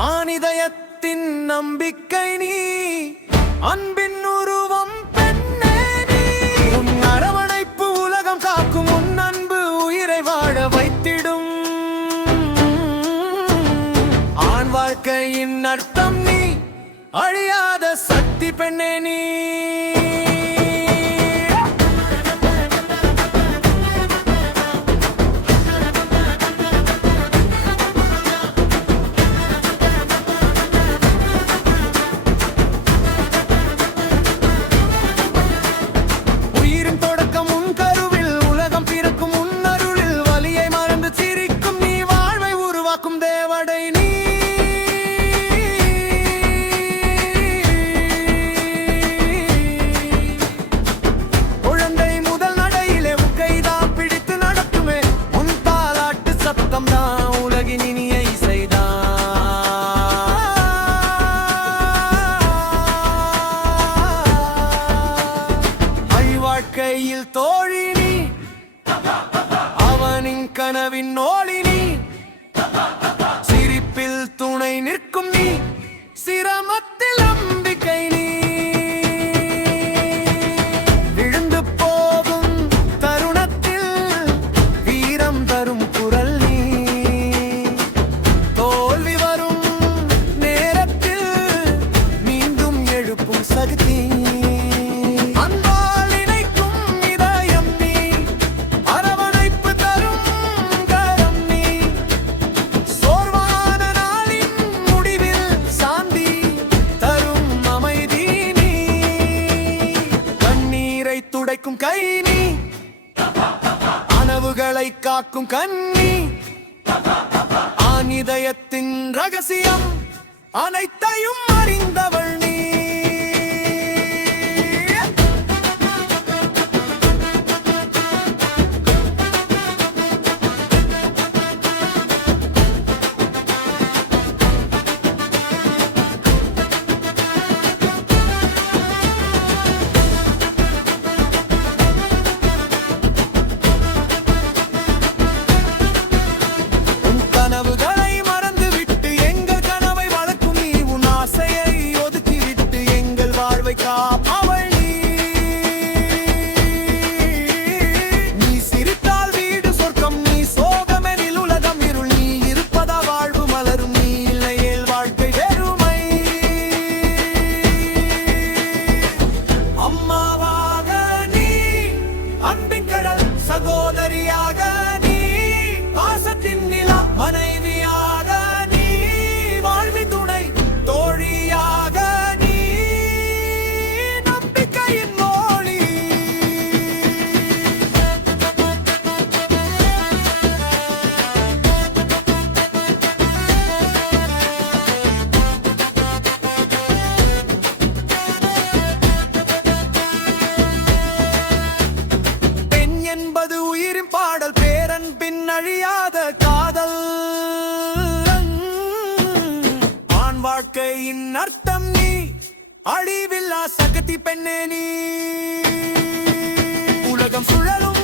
ஆனிதயத்தின் நம்பிக்கை நீ, அன்பின் உருவம் பெண்ணே நீ. உன் அரவணைப்பு உலகம் காக்கும், உன் அன்பு உயிரை வாழ வைத்திடும். ஆண் வாழ்க்கையின் அர்த்தம் நீ, அழியாத சக்தி பெண்ணே நீ. வாழ்க்கையில் தோழி நீ, அவனின் கனவின் ஒளி நீ. சிரிப்பில் துணை நிற்கும் நீ, சிரமத்தில் நம்பிக்கை நீ. விழுந்து போகும் தருணத்தில் வீரம் தரும் குரல் நீ. தோல்வி வரும் நேரத்தில் மீண்டும் எழுப்பும் சக்தி. துடைக்கும் கை நீ, கனவுகளை காக்கும் கண்ணி. ஆனிதயத்தின் ரகசியம் அனைத்தையும் அறிந்தவள் நீ. சகோதரியாக நீ, பாசத்தின் நிலா மனைவியாக நீ, வாழ்வி துணை தோழியாக நீ, நம்பிக்கையின் மொழி. பெண் என்பது உயிரின் பாடல், பேரன்பின் அழியாத காதல். ஆண் வாழ்க்கையின் அர்த்தம் நீ, அழிவில்லா சக்தி பெண்ணே நீ. உலகம் சுழலும்